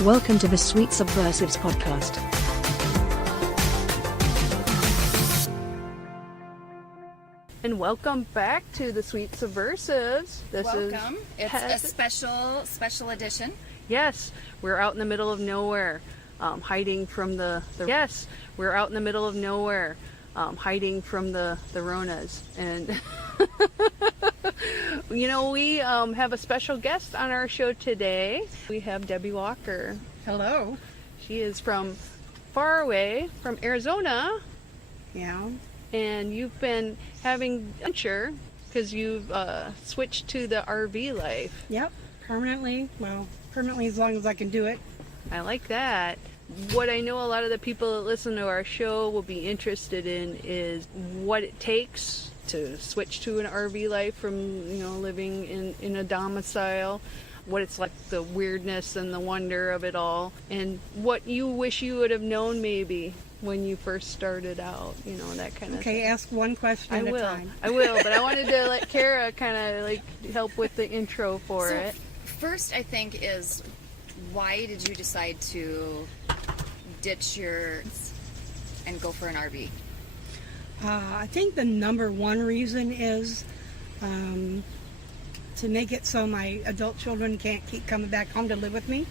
Welcome to the Sweet Subversives podcast. And welcome back to the Sweet Subversives. Welcome. It's a special edition. Yes, we're out in the middle of nowhere, hiding from the Yes, we're out in the middle of nowhere, hiding from the Ronas. And you know, we have a special guest on our show today. We have Debbie Walker. Hello. She is from far away, from Arizona. Yeah. And you've been having adventure because you've switched to the RV life. Yep. Permanently. Well, permanently as long as I can do it. I like that. What I know a lot of the people that listen to our show will be interested in is what it takes to switch to an RV life from, you know, living in a domicile, what it's like, the weirdness and the wonder of it all, and what you wish you would have known maybe when you first started out, you know, that kind of thing. Okay, ask one question at a time. I will, but I wanted to let Kara kind of like help with the intro for it. First, I think, is why did you decide to ditch yours and go for an RV? I think the number one reason is to make it so my adult children can't keep coming back home to live with me.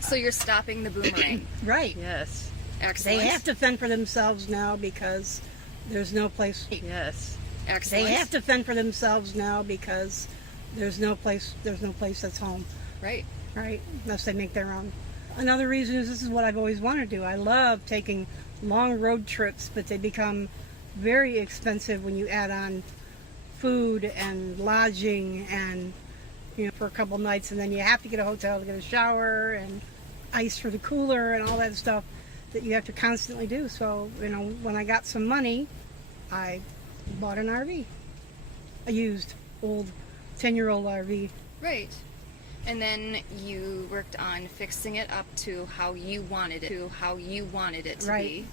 So you're stopping the boomerang. Right. Yes. Excellent. They have to fend for themselves now because there's no place. Yes. Excellent. They have to fend for themselves now because there's no place that's home. Right. Right? Unless they make their own. Another reason is this is what I've always wanted to do. I love taking long road trips, but they become very expensive when you add on food and lodging and, you know, for a couple nights, and then you have to get a hotel to get a shower and ice for the cooler and all that stuff that you have to constantly do. So, you know, when I got some money, I bought an RV. A used, old, 10-year-old RV. Right. And then you worked on fixing it up to how you wanted it to Right. be.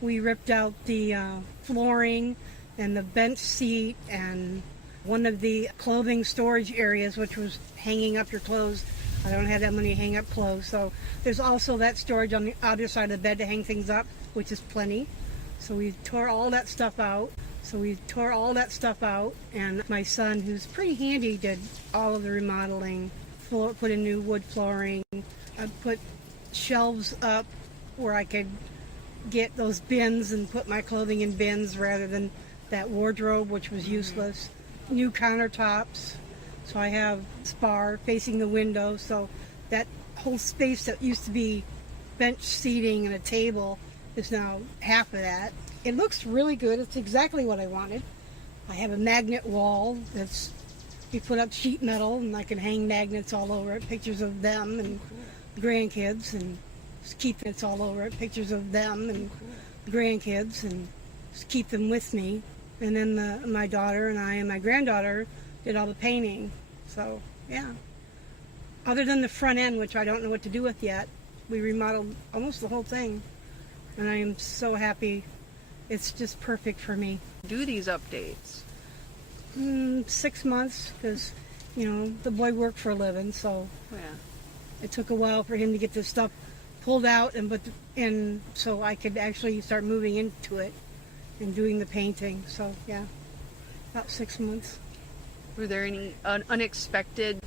We ripped out the flooring and the bench seat and one of the clothing storage areas, which was hanging up your clothes. I don't have that money to hang up clothes. So there's also that storage on the other side of the bed to hang things up, which is plenty. So we tore all that stuff out. And my son, who's pretty handy, did all of the remodeling, put in new wood flooring. I put shelves up where I could get those bins and put my clothing in bins rather than that wardrobe, which was useless. New countertops. So I have spar facing the window, so that whole space that used to be bench seating and a table is now half of that. It looks really good. It's exactly what I wanted. I have a magnet wall that's, we put up sheet metal and I can hang magnets all over it, pictures of them and grandkids, and just keep it all over it, pictures of them and grandkids, and just keep them with me. And then my daughter and I and my granddaughter did all the painting. So, yeah. Other than the front end, which I don't know what to do with yet, we remodeled almost the whole thing. And I am so happy. It's just perfect for me. Do these updates? 6 months, because, you know, the boy worked for a living, so Yeah. it took a while for him to get this stuff pulled out, and so I could actually start moving into it and doing the painting. So, yeah, about 6 months. Were there any unexpected?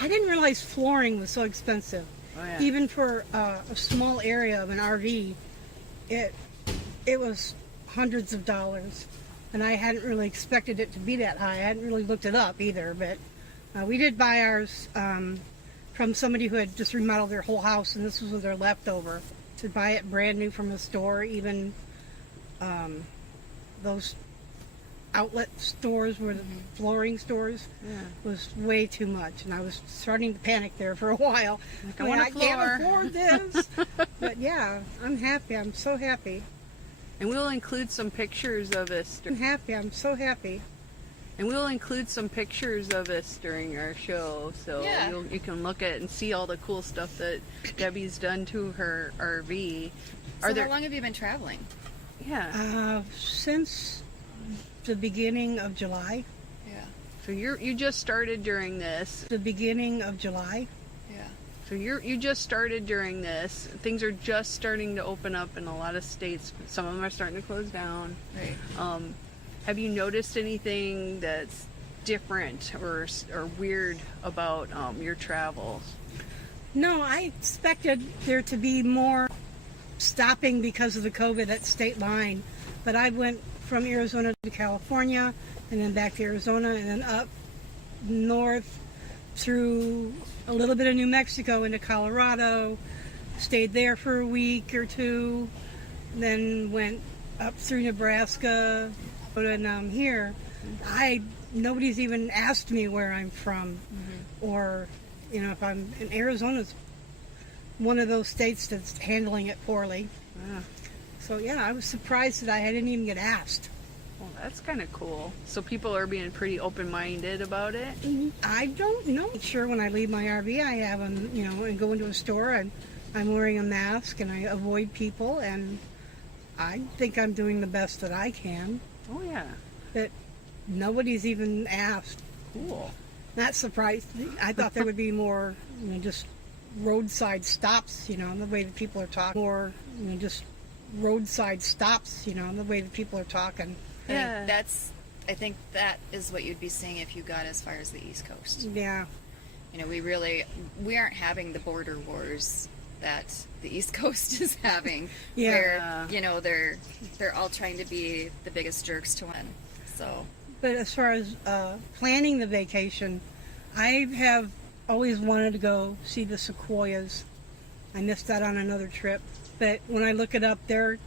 I didn't realize flooring was so expensive. Oh, yeah. Even for a small area of an RV, it was hundreds of dollars, and I hadn't really expected it to be that high. I hadn't really looked it up either, but we did buy ours from somebody who had just remodeled their whole house, and this was their leftover. To buy it brand new from a store, even those outlet stores were the flooring stores, was way too much, and I was starting to panic there for a while. I want a floor. Can't afford this. But yeah, I'm happy. I'm so happy. And we'll include some pictures of us. I'm so happy. And we'll include some pictures of us during our show, so Yeah. you can look at and see all the cool stuff that Debbie's done to her RV. So how long have you been traveling? Yeah. Since the beginning of July. Yeah. So you just started during this. The beginning of July. Yeah. So you just started during this. Things are just starting to open up in a lot of states. Some of them are starting to close down. Right. Have you noticed anything that's different or weird about your travels? No, I expected there to be more stopping because of the COVID at state line. But I went from Arizona to California and then back to Arizona and then up north through a little bit of New Mexico into Colorado, stayed there for a week or two, then went up through Nebraska, and now I'm here. Nobody's even asked me where I'm from, or if I'm in Arizona's one of those states that's handling it poorly. So yeah, I was surprised that I didn't even get asked. Well, that's kind of cool. So people are being pretty open-minded about it. I don't know. Sure, when I leave my RV, I have and go into a store, and I'm wearing a mask, and I avoid people, and I think I'm doing the best that I can. Oh yeah. But nobody's even asked. Cool. Not surprised. I thought there would be more, just roadside stops, the way that people are talking. More, just roadside stops, the way that people are talking. Yeah. I think that is what you'd be saying if you got as far as the East Coast. Yeah. We aren't having the border wars that the East Coast is having. Yeah. Where, they're all trying to be the biggest jerks to win. So. But as far as planning the vacation, I have always wanted to go see the sequoias. I missed that on another trip. But when I look it up, they're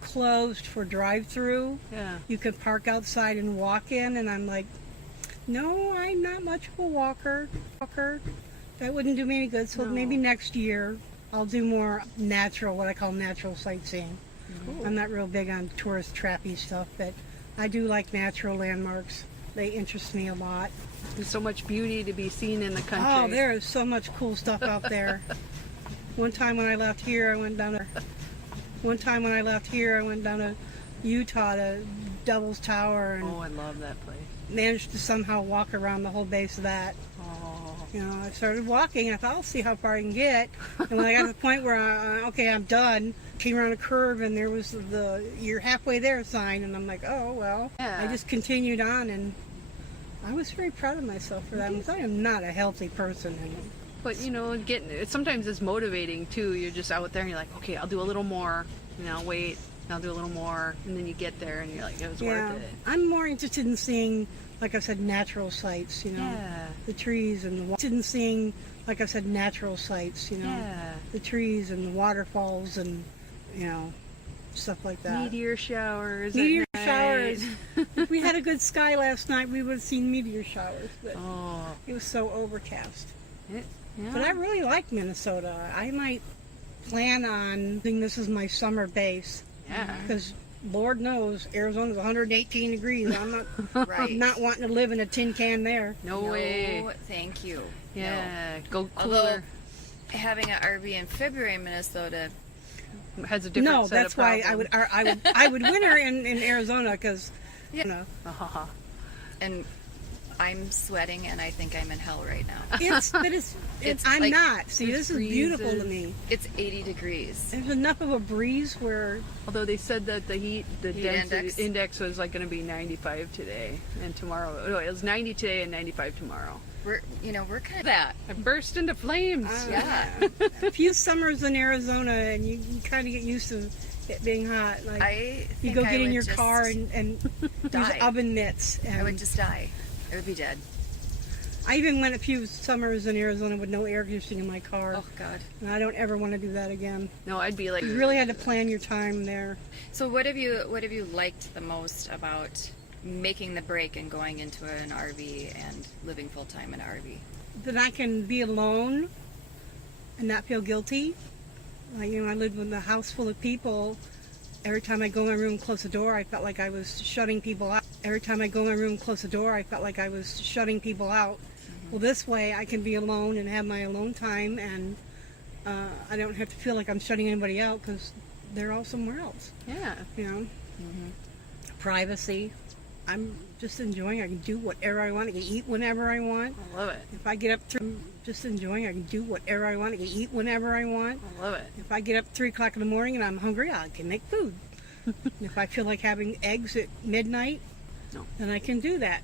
closed for drive-through. Yeah. You can park outside and walk in, and I'm like, no, I'm not much of a walker. That wouldn't do me any good. So maybe next year I'll do more natural, what I call natural sightseeing. Cool. I'm not real big on tourist trappy stuff, but I do like natural landmarks. They interest me a lot. There's so much beauty to be seen in the country. Oh, there is so much cool stuff out there. One time when I left here, I went down to Utah to Devil's Tower and Oh, I love that place. managed to somehow walk around the whole base of that. Oh. I started walking. I thought, I'll see how far I can get. And when I got to the point where, I'm done, came around a curve and there was the "you're halfway there" sign. And I'm like, oh, well. Yeah. I just continued on, and I was very proud of myself for that because I am not a healthy person. But sometimes it's motivating too. You're just out there and you're like, okay, I'll do a little more. Wait, I'll do a little more, and then you get there and you're like, it was worth it. I'm more interested in seeing, like I said, natural sights. The trees and the interested in seeing, like I said, natural sights. The trees and the waterfalls and stuff like that. Meteor showers. Meteor at night. showers. If we had a good sky last night, we would have seen meteor showers, but it was so overcast. Yeah. But I really like Minnesota. I might plan on doing this as my summer base. Yeah. Because Lord knows Arizona's 118 degrees. I'm not Right. not wanting to live in a tin can there. No way. Thank you. Yeah. Go Although cooler. having an RV in February in Minnesota, Has a different No, set that's of why problems. I would winter in Arizona because and I'm sweating and I think I'm in hell right now. it's I'm like- not. See, this is beautiful to me. It's 80 degrees. There's enough of a breeze where Although they said that the Heat density index was like going to be 95 today and tomorrow. No, it was 90 today and 95 tomorrow. We're kind of that. I burst into flames. Yeah. a few summers in Arizona and you kind of get used to it being hot. Like I you think go I get in would your just car and use die. oven mitts. I And would just die. I would be dead. I even went a few summers in Arizona with no air conditioning in my car. Oh God. And I don't ever want to do that again. No, I'd be like, You really had to plan your time there. So what have you liked the most about making the break and going into an RV and living full time in an RV? That I can be alone and not feel guilty. Like, I lived with a house full of people. Every time I go in my room and close the door, I felt like I was shutting people out. Every time I go in my room and close the door, I felt like I was shutting people out. Well, this way I can be alone and have my alone time, and I don't have to feel like I'm shutting anybody out because they're all somewhere else. yeah. Privacy. I'm just enjoying. I can do whatever I want. I can eat whenever I want. I love it. If I get up just enjoying. I can do whatever I want. I can eat whenever I want. I love it. If I get up 3 o'clock in the morning and I'm hungry, I can make food. If I feel like having eggs at midnight, then I can do that.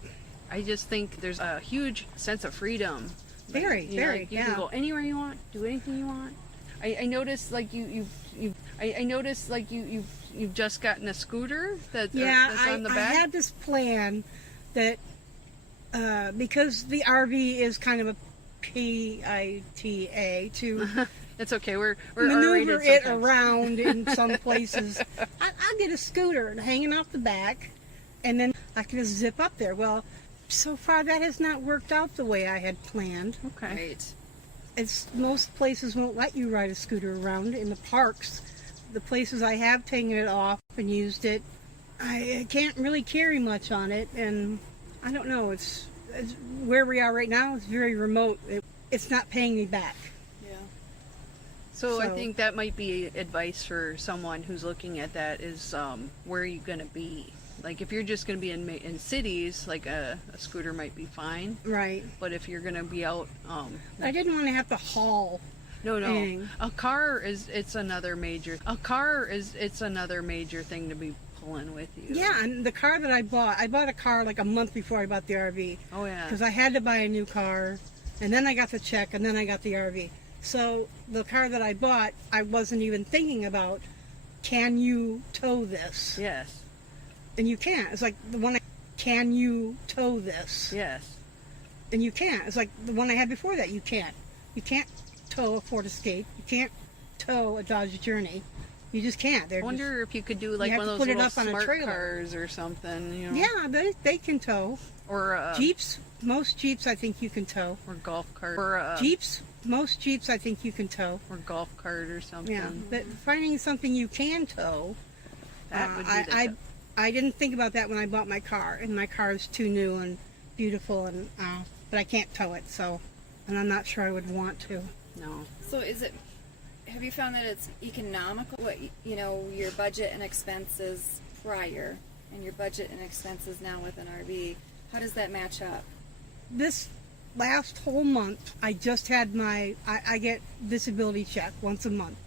I just think there's a huge sense of freedom. Very, You know, very, like you yeah. can go anywhere you want, do anything you want. I noticed like you've just gotten a scooter that's on the back. I had this plan that because the RV is kind of a PITA to It's okay. We're maneuver R-rated it sometimes. around in some places. I'll get a scooter and hanging off the back, and then I can just zip up there. Well, so far that has not worked out the way I had planned. Okay. Right. It's most places won't let you ride a scooter around in the parks. The places I have taken it off and used it, I can't really carry much on it, and I don't know. It's where we are right now. It's very remote. It's not paying me back. Yeah. So I So- think that might be advice for someone who's looking at that is where are you going to be? Like if you're just going to be in cities, like a scooter might be fine. Right. But if you're going to be out, I didn't want to have to haul. no, Dang. a car it's another major thing to be pulling with you. Yeah, and the car that I bought a car like a month before I bought the RV. Oh yeah. Because I had to buy a new car, and then I got the check, and then I got the RV. So the car that I bought, I wasn't even thinking about, can you tow this? Yes. And you can't. It's like the one, can you tow this? Yes. And you can't. It's like the one I had before that, you can't. You can't tow a Ford Escape. You can't tow a Dodge Journey. You just can't. I wonder if you could do like have one to of put those it little up on a smart trailer. cars or something, you know. Yeah, they can tow. Or Jeeps, most Jeeps I think you can tow. or golf cart. Or Most Jeeps I think you can tow. or golf cart or something. Yeah, but finding something you can tow, That would be the I didn't think about that when I bought my car, and my car is too new and beautiful, and but I can't tow it, so, and I'm not sure I would want to. no. So have you found that it's economical, what, your budget and expenses prior and your budget and expenses now with an RV, how does that match up? This last whole month, I just had I get disability check once a month.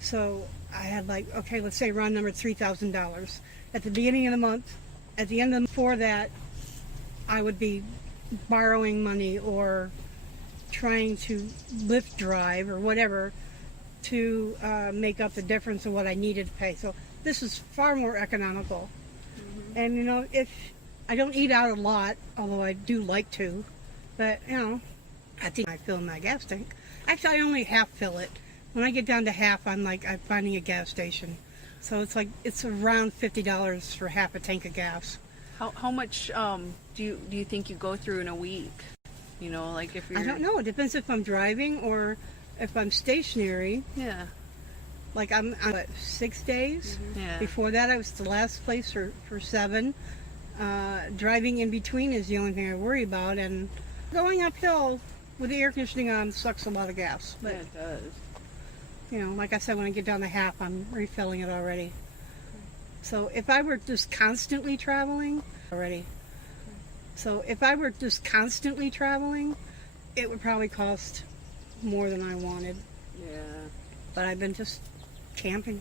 So I had okay, let's say round number $3,000 at the beginning of the month. At the end of before that, I would be borrowing money or trying to Lyft drive or whatever to make up the difference of what I needed to pay. So this is far more economical. And if I don't eat out a lot, although I do like to, but I think I fill my gas tank. Actually, I only half fill it. When I get down to half, I'm finding a gas station. So it's around $50 for half a tank of gas. How much do you think you go through in a week? Like if you're I don't know. It depends if I'm driving or if I'm stationary. Yeah. Like I'm 6 days. Yeah. Before that, I was at the last place for 7. Driving in between is the only thing I worry about, and going uphill with the air conditioning on sucks a lot of gas. Yeah, But it does. like I said, when I get down to half, I'm refilling it already. So if I were just constantly traveling, it would probably cost more than I wanted. Yeah. But I've been just camping.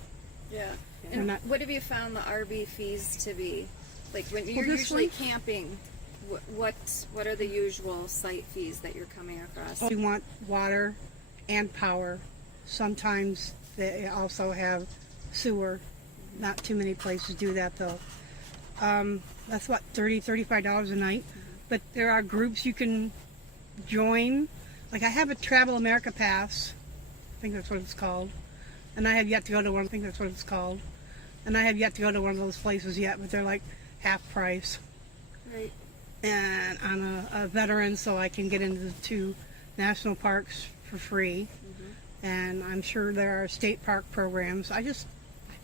Yeah. We're And not- what have you found the RV fees to be? Like when you're this usually one- camping, what are the usual site fees that you're coming across? We want water and power. Sometimes they also have sewer. Not too many places do that though. That's what, $35 a night. But there are groups you can join. Like I have a Travel America Pass. I think that's what it's called. And I have yet to go to one. I think that's what it's called. And I have yet to go to one of those places yet, but they're like half price. Right. And I'm a veteran, so I can get into the 2 national parks for free. And I'm sure there are state park programs. I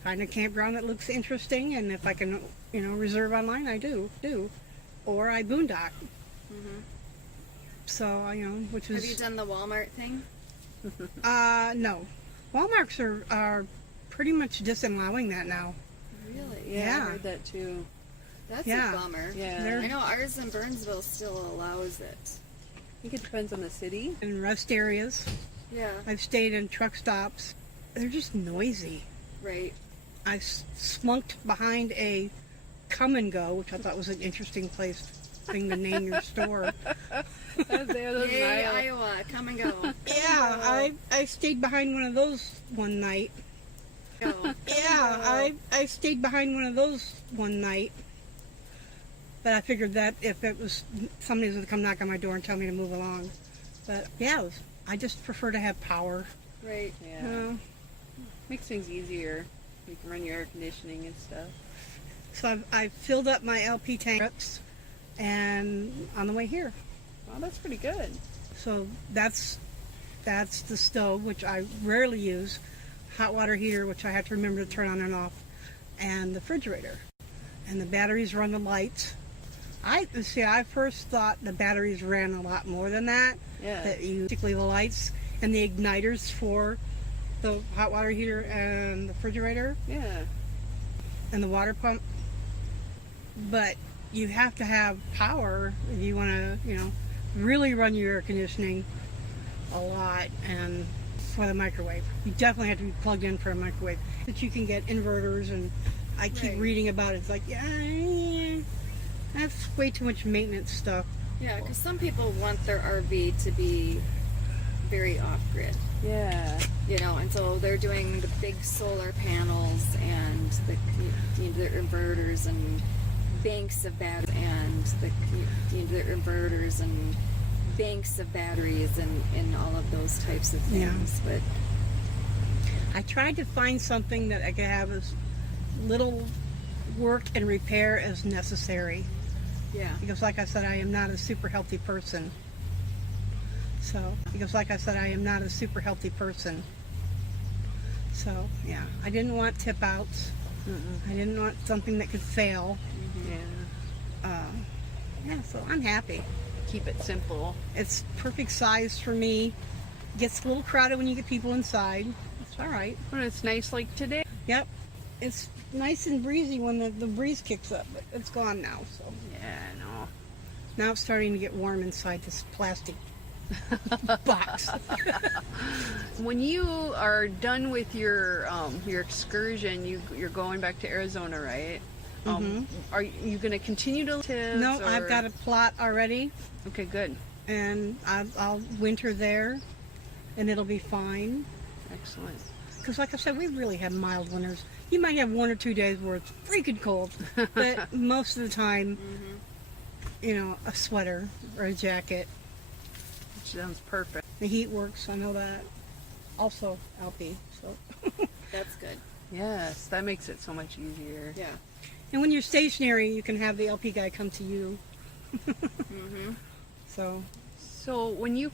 find a campground that looks interesting, and if I can, reserve online, I do. Or I boondock. So, which is... Have you done the Walmart thing? No. Walmarts are pretty much disallowing that now. Really? Yeah, Yeah. I heard that too. That's Yeah. a bummer. Yeah. I know ours in Burnsville still allows it. I think it depends on the city. In rest areas, Yeah, I've stayed in truck stops. They're just noisy. right. I slunked behind a Come and Go, which I thought was an interesting thing to name your store. Yay, Iowa, come and go. Yeah, I stayed behind one of those one night. Go. Yeah, I stayed behind one of those one night. But I figured that if it was somebody was going to come knock on my door and tell me to move along. But yeah, I just prefer to have power. Right. Yeah. Makes things easier. You can run your air conditioning and stuff. So I've filled up my LP tanks and on the way here. Well, that's pretty good. So that's the stove, which I rarely use, hot water heater, which I have to remember to turn on and off, and the refrigerator. And the batteries run the lights. I first thought the batteries ran a lot more than that. Yeah. Particularly the lights and the igniters for the hot water heater and the refrigerator Yeah. and the water pump. But you have to have power if you want to, really run your air conditioning a lot. And for the microwave, you definitely have to be plugged in for a microwave. That you can get inverters, and I keep Right. reading about it. It's like, yeah, that's way too much maintenance stuff. Yeah, because some people want their RV to be very off-grid, Yeah. and so they're doing the big solar panels and the inverters and banks of batteries and the inverters and banks of batteries and all of those types of things. But I tried to find something that I could have as little work and repair as necessary. yeah, Because like I said, I am not a super healthy person. So, yeah, I didn't want tip outs. I didn't want something that could fail. Yeah. Yeah, so I'm happy. Keep it simple. It's perfect size for me. Gets a little crowded when you get people inside. It's all right. When it's nice like today. Yep. It's nice and breezy when the breeze kicks up, but it's gone now. So Yeah, no. now it's starting to get warm inside this plastic box. When you are done with your excursion, you're going back to Arizona, right? Are you going to continue to live? No, I've got a plot already, Okay, good. and I'll winter there, and it'll be fine. Excellent. Because like I said, we really have mild winters. You might have 1 or 2 days where it's freaking cold, but most of the time, a sweater or a jacket. Which sounds perfect. The heat works, I know that. Also, LP. So, that's good. Yes, that makes it so much easier. Yeah. and when you're stationary, you can have the LP guy come to you. So, So when you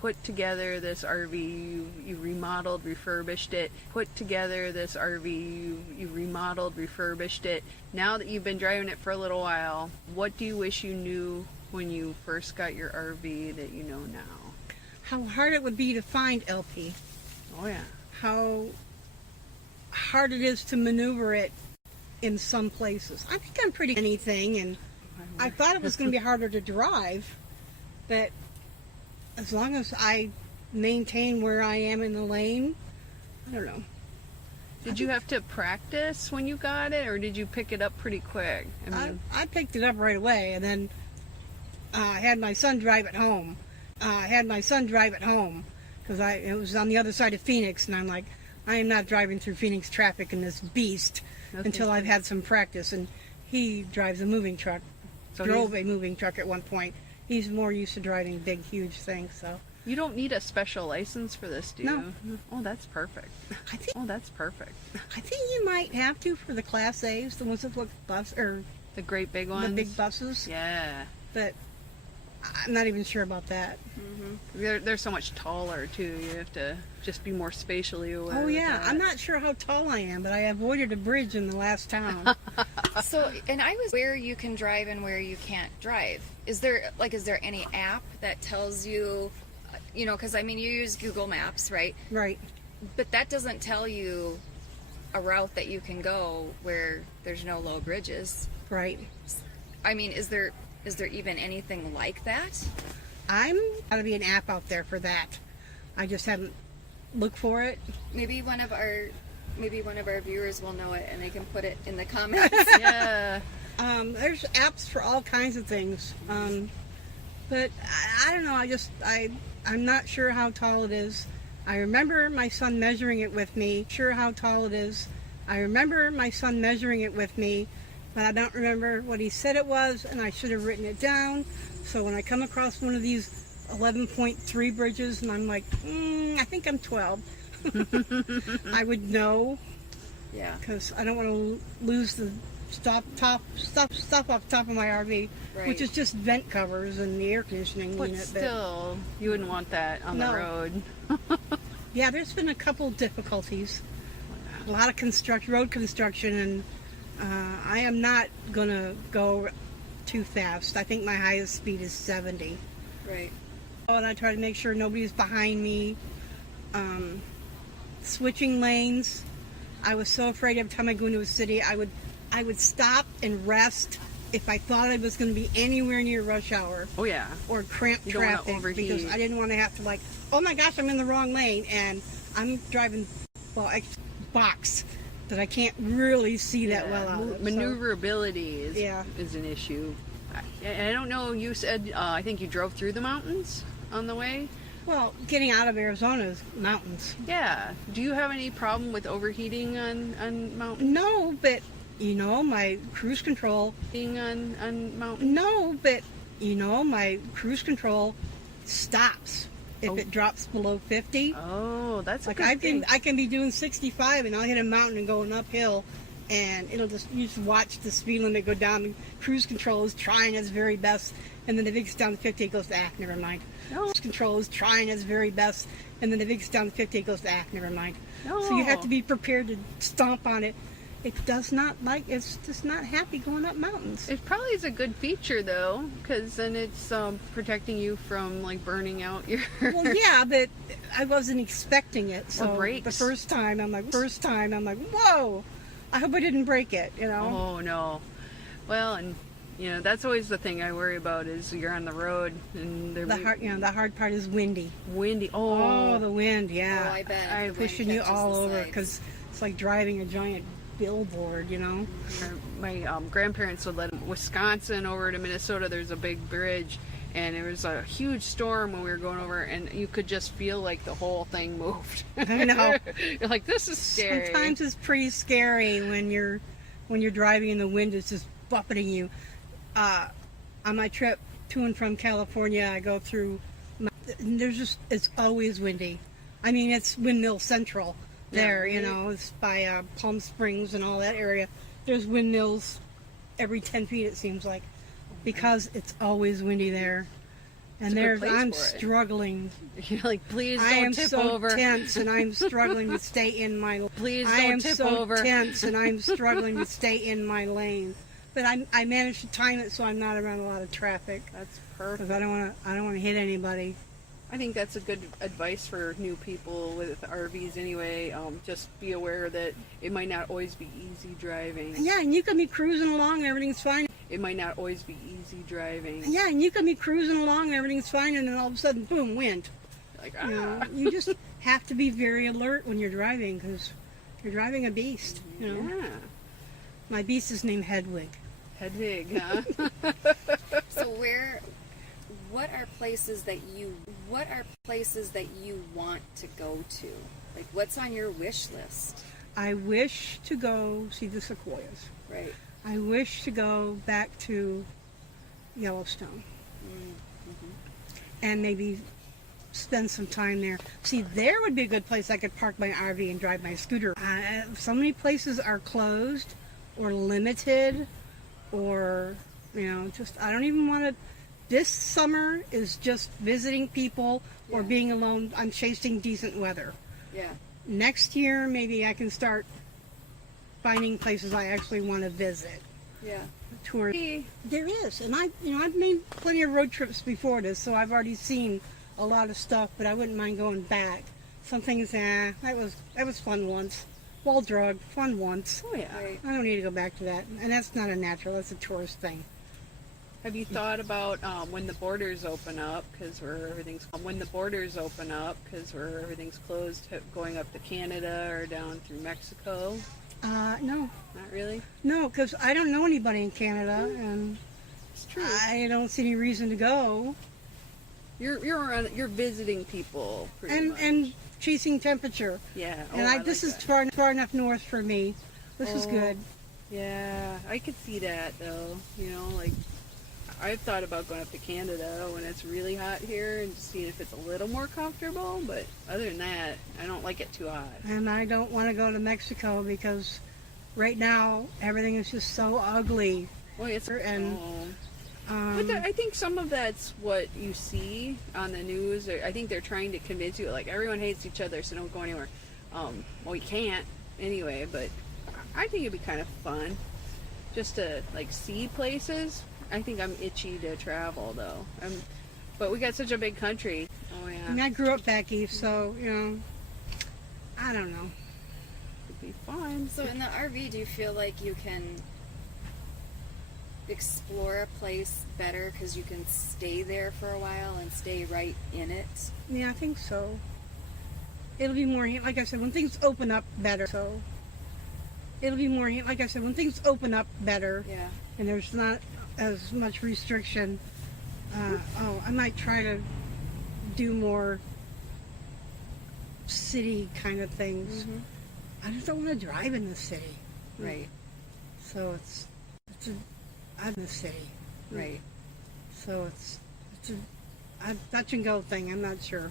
put together this RV, you remodeled, refurbished it. Put together this RV, you remodeled, refurbished it. Now that you've been driving it for a little while, what do you wish you knew when you first got your RV that you know now? how hard it would be to find LP. Oh yeah. How hard it is to maneuver it in some places. I think I'm pretty anything, and I thought it was going to be harder to drive, but as long as I maintain where I am in the lane, I don't know. Did you have to practice when you got it, or did you pick it up pretty quick? I picked it up right away, and then I had my son drive it home. Because it was on the other side of Phoenix, and I'm like, I am not driving through Phoenix traffic in this beast until I've had some practice. And he drives a moving truck. So Drove a moving truck at one point. He's more used to driving big, huge things. So you don't need a special license for this, do you? No. Oh, that's perfect. I think you might have to for the Class A's, the ones with bus or The great big ones. the big buses. Yeah. But I'm not even sure about that. They're so much taller too. You have to just be more spatially aware. Oh with yeah, that. I'm not sure how tall I am, but I avoided a bridge in the last town. So, and I was where you can drive and where you can't drive. Is there any app that tells you, because you use Google Maps, right? Right. But that doesn't tell you a route that you can go where there's no low bridges. Right. I mean, is there even anything like that? Gotta be an app out there for that. I just haven't looked for it. Maybe one of our viewers will know it and they can put it in the comments. Yeah. There's apps for all kinds of things. But I don't know. I'm not sure how tall it is. I remember my son measuring it with me. Sure how tall it is. I remember my son measuring it with me, but I don't remember what he said it was, and I should have written it down. So when I come across one of these 11.3 bridges, and I'm like, I think I'm 12, I would know. Yeah. Because I don't want to lose the stuff off the top of my RV, Right. which is just vent covers and the air conditioning But unit. still, you wouldn't want that on No. the road. Yeah, there's been a couple difficulties. A lot of road construction, and I am not going to go too fast. I think my highest speed is 70. Right. And I try to make sure nobody's behind me. Switching lanes. I was so afraid every time I go into a city, I would stop and rest if I thought I was going to be anywhere near rush hour Oh yeah. or cramped You don't wanna traffic, overheat. because I didn't want to have to, like, oh my gosh, I'm in the wrong lane and I'm driving box that I can't really see that well out of. So, Maneuverability is Yeah. is an issue. I don't know. You said I think you drove through the mountains on the way. well, getting out of Arizona is mountains. Yeah. Do you have any problem with overheating on mountain? No, but my cruise control. Being on mountain? No, but my cruise control stops if it drops below 50. Oh, that's a Like good thing. I can be doing 65 and I'll hit a mountain and going uphill, and you just watch the speed limit go down. And cruise control is trying its very best, and then if it gets down to 50, it goes to never mind. No. Cruise control is trying its very best, and then if it gets down to 50, it goes to never mind. No. So you have to be prepared to stomp on it. It's just not happy going up mountains. It probably is a good feature though, because then it's protecting you from like burning out your. Well, yeah, but I wasn't expecting it. So brakes. the first time, I'm like, whoa! I hope I didn't break it. Oh no. Well, and that's always the thing I worry about is you're on the road and The hard part is windy. windy. Oh, the wind, yeah. Oh, I bet. I'm if the wind Pushing you catches all the over, sides. because it's like driving a giant billboard. My grandparents would let Wisconsin over to Minnesota. There's a big bridge, and it was a huge storm when we were going over, and you could just feel like the whole thing moved. I know. You're like, this is scary. Sometimes it's pretty scary when you're driving and the wind is just buffeting you. On my trip to and from California, I go through. It's always windy. I mean, it's Windmill Central there. Yeah. It's by Palm Springs and all that area. There's windmills every 10 feet, it seems like, because it's always windy there. And It's a good place I'm for it. struggling. You're like, please I don't am tip so over. tense, and I'm struggling to stay in my. Please I don't am tip so over. tense, and I'm struggling to stay in my lane. But I managed to time it so I'm not around a lot of traffic, That's because perfect. I don't want to hit anybody. I think that's a good advice for new people with RVs anyway. Just be aware that it might not always be easy driving. Yeah, and you can be cruising along and everything's fine. It might not always be easy driving. Yeah, and you can be cruising along and everything's fine, and then all of a sudden, boom, wind. Like, You just have to be very alert when you're driving, because you're driving a beast. Yeah. My beast is named Hedwig. Hedwig, huh? So what are places that you want to go to? Like, what's on your wish list? I wish to go see the sequoias. Right. I wish to go back to Yellowstone and maybe spend some time there. See, there would be a good place I could park my RV and drive my scooter. So many places are closed or limited, or just I don't even want to. This summer is just visiting people or Yeah. being alone. I'm chasing decent weather. Yeah. Next year, maybe I can start finding places I actually want to visit. Yeah. Tour. There is, and I've made plenty of road trips before this, so I've already seen a lot of stuff. But I wouldn't mind going back. Some things, that was fun once. well drug, fun once. Oh yeah. Right. I don't need to go back to that. And that's not a natural, that's a tourist thing. Have you thought about when the borders open up, because everything's closed, going up to Canada or down through Mexico? No. Not really. No, because I don't know anybody in Canada, and It's true. I don't see any reason to go. You're visiting people pretty much. And chasing temperature. Yeah. And I this like is that. far enough north for me. This is Oh. good. Yeah, I could see that though. You know, like I've thought about going up to Canada when it's really hot here and just seeing if it's a little more comfortable. But other than that, I don't like it too hot. And I don't want to go to Mexico because right now everything is just so ugly. Well, it's And, But I think some of that's what you see on the news. I think they're trying to convince you, like, everyone hates each other, so don't go anywhere. Well, you can't anyway, but I think it'd be kind of fun just to, like, see places. I think I'm itchy to travel, though. But we got such a big country. Oh, yeah. and I grew up back east, so, I don't know. It'd be fun. So in the RV, do you feel like you can explore a place better because you can stay there for a while and stay right in it? Yeah, I think so. It'll be more, like I said, when things open up better. So it'll be more, like I said, when things open up better Yeah. and there's not as much restriction. I might try to do more city kind of things. Mhm. I just don't want to drive in the city. Right. So I'm in the city. Right. So it's a touch and go thing. I'm not sure.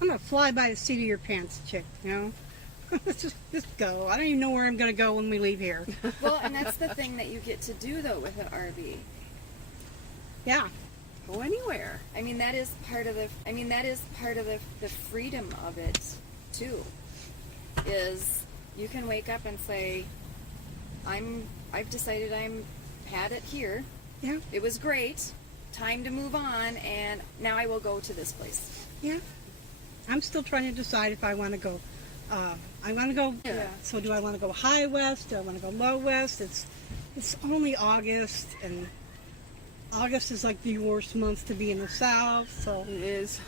I'm a fly by the seat of your pants chick, Let's just go. I don't even know where I'm going to go when we leave here. Well, and that's the thing that you get to do though with an RV. Yeah. Go anywhere. I mean, that is part of the freedom of it too. Is you can wake up and say, I've decided I'm had it here. Yeah. It was great. Time to move on, and now I will go to this place. Yeah. I'm still trying to decide if I want to go. I want to go. Yeah. So do I want to go high west? Do I want to go low west? It's only August, and August is like the worst month to be in the South. So It is.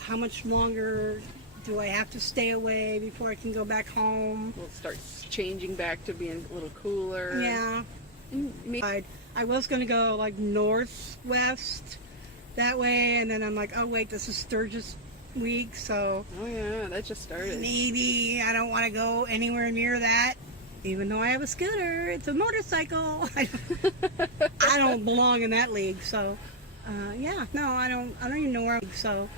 how much longer do I have to stay away before I can go back home? We'll start changing back to being a little cooler. Yeah. Maybe. I was going to go like northwest that way, and then I'm like, oh wait, this is Sturgis week, so Oh yeah, that just started. maybe I don't want to go anywhere near that. Even though I have a scooter, it's a motorcycle. I don't belong in that league, so yeah, no, I don't even know where I'm. So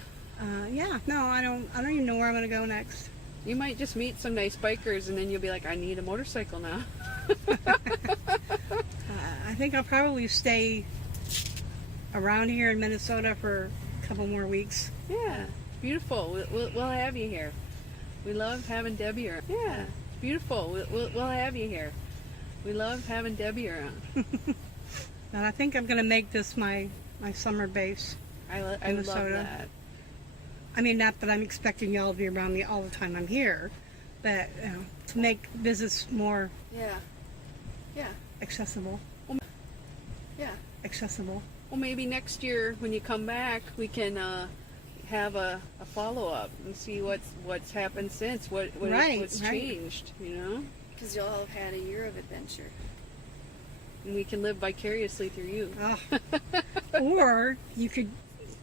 yeah, no, I don't even know where I'm going to go next. You might just meet some nice bikers, and then you'll be like, I need a motorcycle now. I think I'll probably stay around here in Minnesota for a couple more weeks. Yeah, it's beautiful. We'll have you here. We love having Debbie around. Yeah, it's beautiful. We'll have you here. We love having Debbie around. And I think I'm going to make this my summer base. I love Minnesota. that. I mean, not that I'm expecting y'all to be around me all the time I'm here, but to make visits more Yeah. Yeah. accessible. Yeah. Accessible. Well, maybe next year when you come back, we can have a follow-up and see what's happened since, what's Right. changed, Because you'll have had a year of adventure. and we can live vicariously through you. Or you could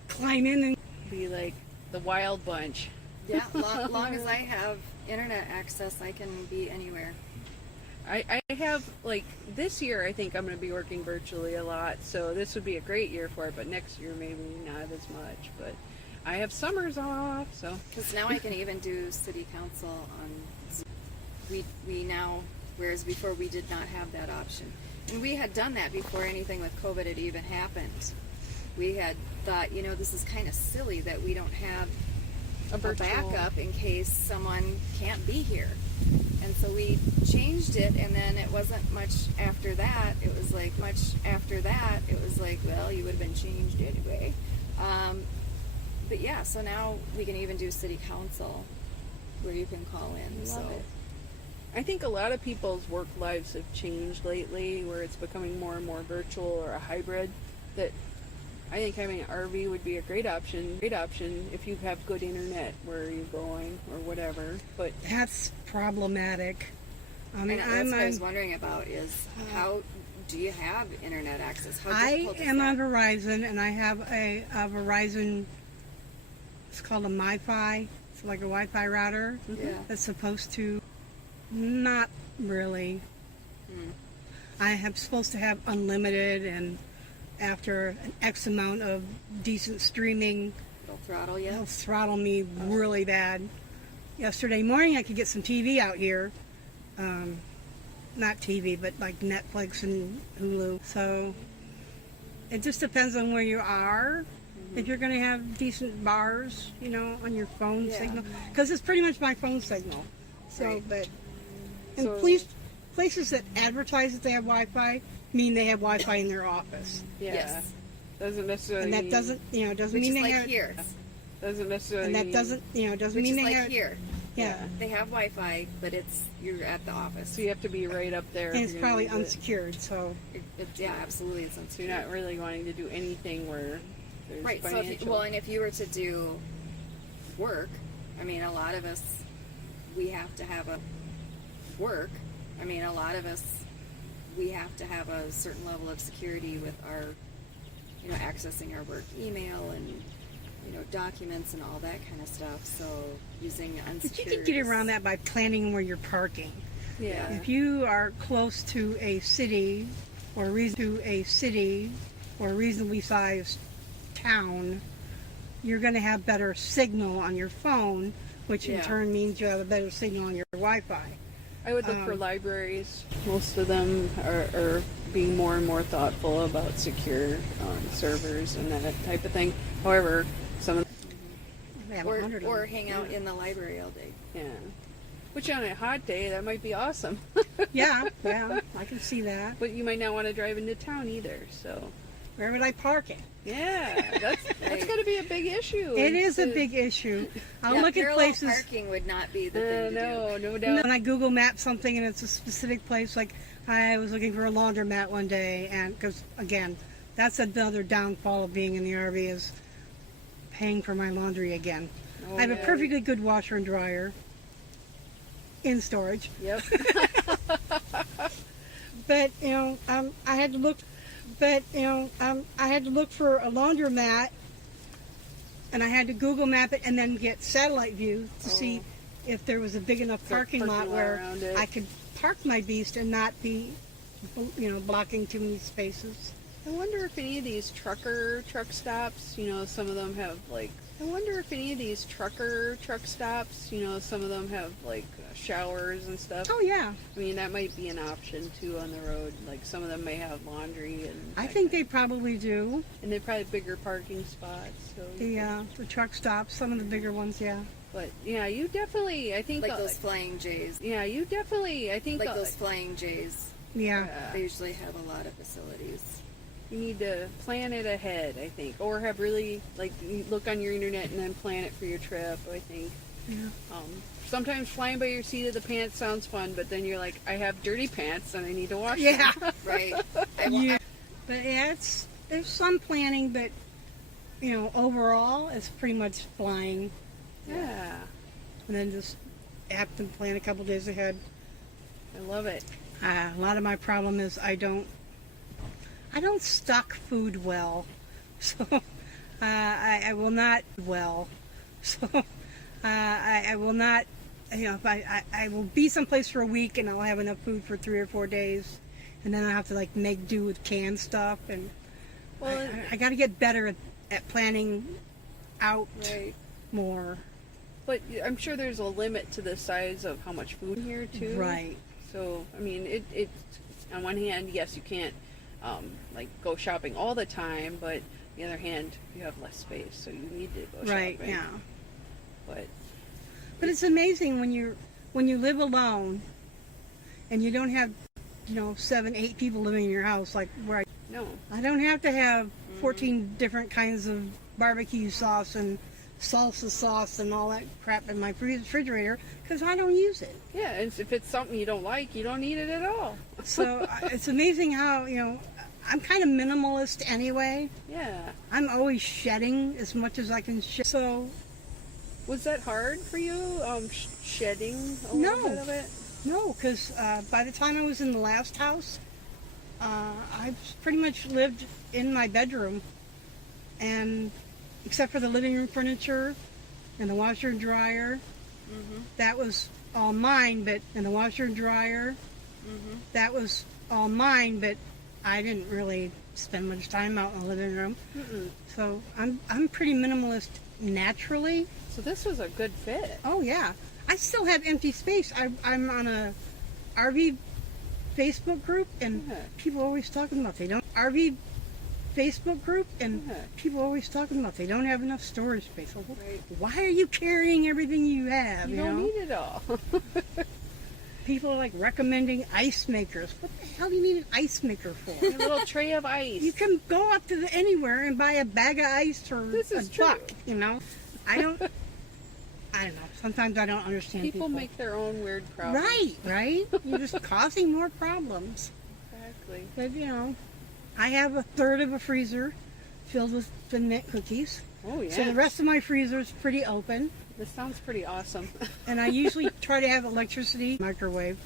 climb in and Be like the Wild Bunch. Yeah. Long as I have internet access, I can be anywhere. I have, like, this year I think I'm going to be working virtually a lot, so this would be a great year for it, but next year maybe not as much. But I have summers off, so. Because now I can even do city council on Zoom. We now, whereas before we did not have that option. And we had done that before anything with COVID had even happened. We had thought, this is kind of silly that we don't have a virtual backup in case someone can't be here. And so we changed it, and then it wasn't much after that. It was like, well, you would have been changed anyway. But yeah, so now we can even do city council where you can call in. Love So it. I think a lot of people's work lives have changed lately, where it's becoming more and more virtual or a hybrid. That I think having an RV would be a great option if you have good internet where you're going or whatever. But That's problematic. I mean, And that's what I was wondering about is how do you have internet access? How I difficult is am that? on Verizon, and I have a Verizon. It's called a MiFi. It's like a Wi-Fi router Yeah. that's supposed to. Not really. I am supposed to have unlimited, and after an X amount of decent streaming, It'll throttle you. it'll throttle me really bad. Yesterday morning, I could get some TV out here. Not TV, but like Netflix and Hulu. So it just depends on where you are. If you're going to have decent bars, on your phone Yeah. signal, because it's pretty much my phone signal. So, Right. but and So- places that advertise that they have Wi-Fi mean they have Wi-Fi in their office, yeah, Yes. doesn't necessarily. and that mean- doesn't Which mean is they like have. here. Doesn't necessarily. And that mean- doesn't Which mean is they like have. here. Yeah, They have Wi-Fi, but you're at the office. So you have to be right up there. and if it's you're gonna probably use it. unsecured. So Yeah, absolutely. It's So unsecure. you're not really wanting to do anything where there's Right. So financial. and if you were to do work, I mean, a lot of us, we have to have a work. I mean, a lot of us, we have to have a certain level of security with our, accessing our work email and, documents and all that kind of stuff. So using but unsecured. you can get around that by planning where you're parking. yeah. If you are close to a city or reasonably sized town, you're going to have better signal on your phone, which in Yeah. turn means you have a better signal on your Wi-Fi. I would look for libraries. Most of them are being more and more thoughtful about secure servers and that type of thing. However, some of They have or 100 of or them. hang out in the library all day. yeah, which on a hot day that might be awesome. Yeah, I can see that. But you might not want to drive into town either. So Where would I park it? yeah, that's Right. going to be a big issue. It is a It's, big issue. I'll Yeah, look at parallel places. parking would not be the thing to do. no doubt. When I Google Map something and it's a specific place, like I was looking for a laundromat one day, and because again, that's another downfall of being in the RV is paying for my laundry again. Oh, I have a yeah. perfectly good washer and dryer in storage, Yep. but I had to look. But I had to look for a laundromat, and I had to Google Map it and then get satellite view to see if there was a big enough parking lot where around it. I could park my beast and not be, blocking too many spaces. I wonder if any of these truck stops, some of them have like. I wonder if any of these truck stops, some of them have like showers and stuff. Oh yeah, I mean, that might be an option too on the road. Like some of them may have laundry and. I that think kind they probably do. and they probably have bigger parking spots. So. The truck stops, some of the bigger ones, yeah. But yeah, you definitely. I think. Like those flying J's. Yeah, you definitely. I think. Like those flying J's. Yeah. They usually have a lot of facilities. You need to plan it ahead, I think, or have really you look on your internet and then plan it for your trip. I think. Yeah. Sometimes flying by your seat of the pants sounds fun, but then you're like, I have dirty pants and I need to wash Yeah. them. Right. Yeah. But yeah, there's some planning, but overall it's pretty much flying, Yeah, and then just have to plan a couple days ahead. I love it. A lot of my problem is I don't stock food well, so I will not so I will not. If I will be someplace for a week and I'll have enough food for 3 or 4 days, and then I have to make do with canned stuff, and Well, I got to get better at planning out right. more. But I'm sure there's a limit to the size of how much food here too. Right. So I mean, it on one hand, yes, you can't go shopping all the time, but on the other hand, you have less space, so you need to go Right. shopping. Yeah. But it's amazing when you live alone, and you don't have 7, 8 people living in your house like where no. I don't have to have 14 different kinds of barbecue sauce and salsa sauce and all that crap in my refrigerator because I don't use it. Yeah, and if it's something you don't like, you don't eat it at all. So it's amazing how, I'm kind of minimalist anyway. Yeah. I'm always shedding as much as I can shed. So, Was that hard for you, shedding a No. little bit of it? no, because by the time I was in the last house, I pretty much lived in my bedroom. And except for the living room furniture and the washer and dryer, that was all mine, and the washer and dryer, that was all mine, but I didn't really spend much time out in the living room. So I'm pretty minimalist naturally. So this was a good fit. Oh yeah, I still have empty space. I'm on a RV Facebook group, and Yeah. people always talking about they don't RV Facebook group, and Yeah. people always talking about they don't have enough storage space. Well, Right. why are you carrying everything you have? You You don't know, need it all. people are like recommending ice makers. What the hell do you need an ice maker for? A little tray of ice. You can go up to anywhere and buy a bag of ice for This is a true. buck. I don't know. Sometimes I don't understand People make their own weird problems. Right. You're just causing more problems. Exactly. But I have a third of a freezer filled with Thin Mint cookies. Oh yeah. So the rest of my freezer is pretty open. This sounds pretty awesome. And I usually try to have electricity, microwave.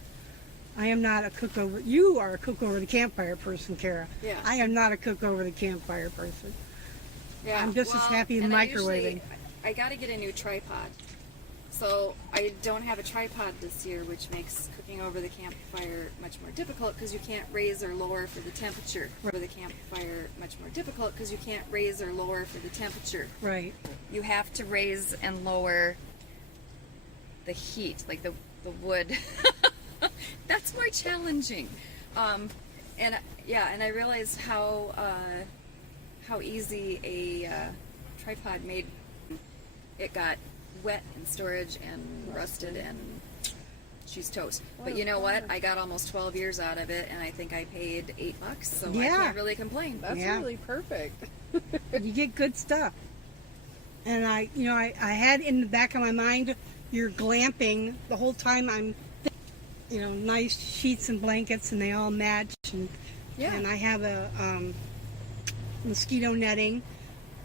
I am not a cook over. You are a cook over the campfire person, Kara. Yeah. I am not a cook over the campfire person. Yeah. I'm just as happy and microwaving. I got to get a new tripod. So I don't have a tripod this year, which makes cooking over the campfire much more difficult because you can't raise or lower for the temperature. Over the campfire, much more difficult because you can't raise or lower for the temperature. Right. You have to raise and lower the heat, like the wood. That's more challenging. And I realized how easy a tripod made. It got wet in storage and rusted, and she's toast. But you know what? I got almost 12 years out of it, and I think I paid $8, so I Yeah. can't really complain. That's Yeah. really perfect. You get good stuff. And I had in the back of my mind, you're glamping the whole time. I'm, nice sheets and blankets, and they all match. And Yeah. and I have a mosquito netting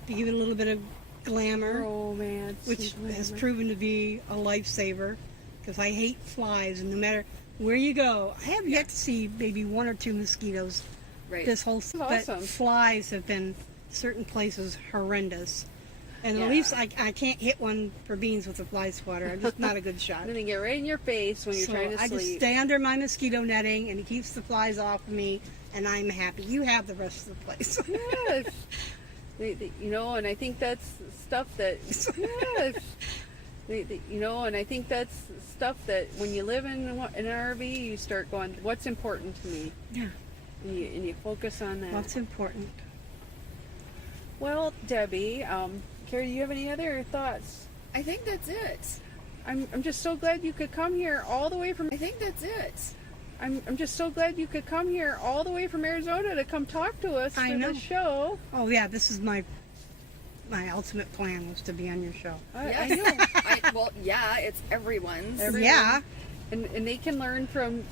to give it a little bit of glamour, Romance. which and has glamour. proven to be a lifesaver because I hate flies, and no matter where you go, I have yet to see maybe one or two mosquitoes Right. this whole. That's But awesome. flies have been certain places horrendous, and Yeah. at least I can't hit one for beans with a fly swatter. I'm just not a good shot. And then they get right in your face when you're So trying to I just sleep. stay under my mosquito netting, and it keeps the flies off of me, and I'm happy. You have the rest of the place. Yes. And I think that's stuff that, yes. And I think that's stuff that when you live in an RV, you start going, what's important to me? Yeah. And you focus on that. What's important? Well, Debbie, Carrie, do you have any other thoughts? I think that's it. I'm just so glad you could come here all the way from. I think that's it. I'm just so glad you could come here all the way from Arizona to come talk to us I for know. the show. Oh yeah, this is my ultimate plan was to be on your show. I Yes. know. It's everyone's. Yeah. And they can learn from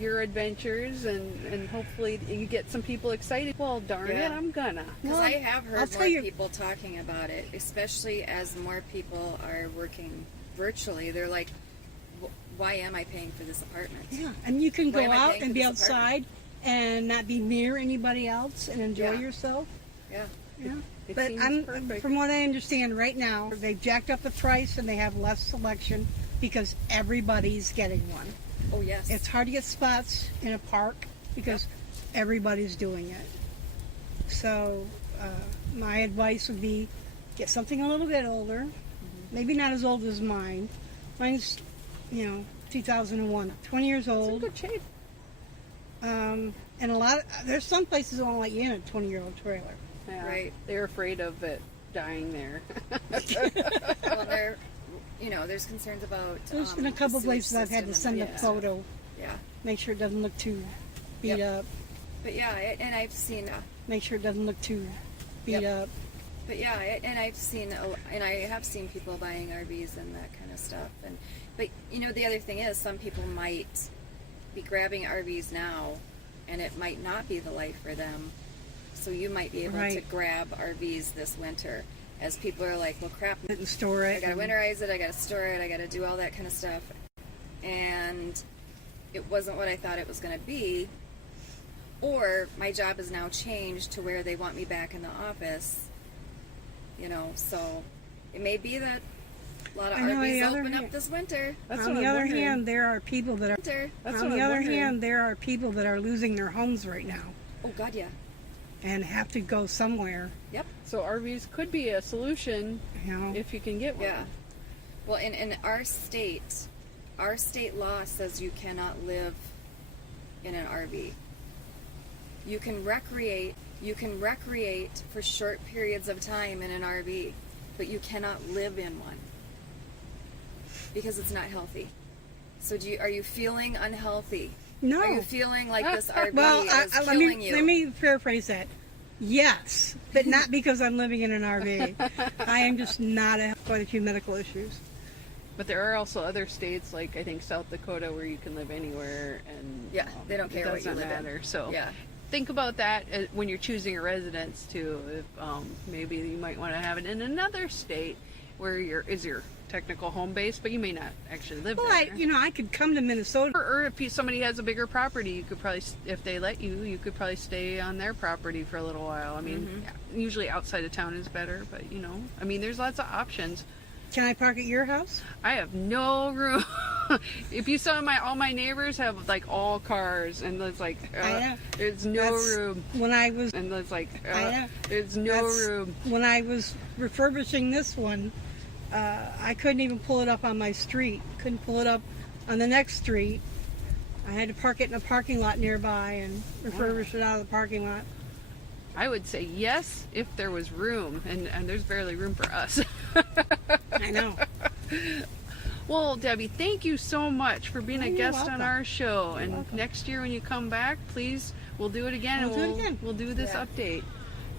your adventures, and hopefully you get some people excited. Well, darn Yeah. it, I'm gonna. Because Well, I have I'll heard tell more you- people talking about it, especially as more people are working virtually. They're like, why am I paying for this apartment? Yeah, and you can Why go am I out paying and for be this outside and not be near anybody else and enjoy Yeah. yourself. Yeah. Yeah. It But seems perfect. from what I understand right now, they've jacked up the price and they have less selection because everybody's getting one. Oh, yes. It's hard to get spots in a park because everybody's doing it. So my advice would be get something a little bit older, maybe not as old as mine. Mine's, 2001, 20 years It's in old. good shape. And there's some places that won't let you in a 20-year-old trailer. Yeah, Right. They're afraid of it dying there. Well, there's concerns about. There's been a the couple sewage places I've had to system send a and- photo, Yeah. make sure it doesn't look too beat Yep. up, But yeah, and I've seen. make sure it doesn't look too beat Yep. up. But yeah, and I have seen people buying RVs and that kind of stuff. But you know, the other thing is, some people might be grabbing RVs now, and it might not be the life for them. So you might be able to grab RVs this winter, as people are like, well, crap, And store it. I gotta winterize it, I gotta store it, I gotta do all that kind of stuff. And it wasn't what I thought it was gonna be. Or my job has now changed to where they want me back in the office. You know, so it may be that a lot of RVs open up this winter. On the other hand, there are people that are losing their homes right now Oh God, yeah. and have to go somewhere. Yep. So RVs could be a solution You know, if you can get one. Yeah. Well, in our state law says you cannot live in an RV. You can recreate for short periods of time in an RV, but you cannot live in one because it's not healthy. So are you feeling unhealthy? no. Are you feeling like this RV Well, is killing you? let me paraphrase that. Yes, but not because I'm living in an RV. I am just not quite a few medical issues. But there are also other states, like I think South Dakota, where you can live anywhere, and Yeah, they don't care it what you doesn't live in. matter. So Yeah. think about that when you're choosing a residence too. If maybe you might want to have it in another state where is your technical home base, but you may not actually live Well, there. I could come to Minnesota. Or if somebody has a bigger property, you could probably, if they let you, you could probably stay on their property for a little while. I mean, usually outside of town is better, but you know, I mean, there's lots of options. Can I park at your house? I have no room. If you saw all my neighbors have like all cars, and it's like there's no room. When I was And it's like know. there's no room. when I was refurbishing this one, I couldn't even pull it up on my street. Couldn't pull it up on the next street. I had to park it in a parking lot nearby and refurbish it out of the parking lot. I would say yes if there was room, and there's barely room for us. I know. Well, Debbie, thank you so much for being a You're guest welcome. on our show. You're And welcome. next year when you come back, please, we'll do it again. We'll do it again. We'll do this Yeah. update.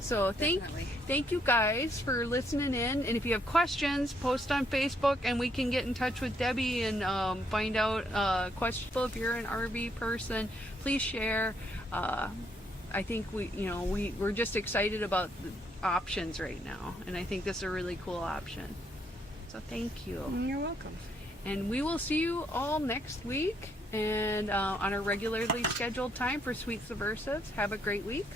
So Definitely. thank you guys for listening in. And if you have questions, post on Facebook, and we can get in touch with Debbie and find out questions. If you're an RV person, please share. I think we're just excited about the options right now, and I think this is a really cool option. So thank you. You're welcome. And we will see you all next week and on a regularly scheduled time for Sweet Subversives. Have a great week.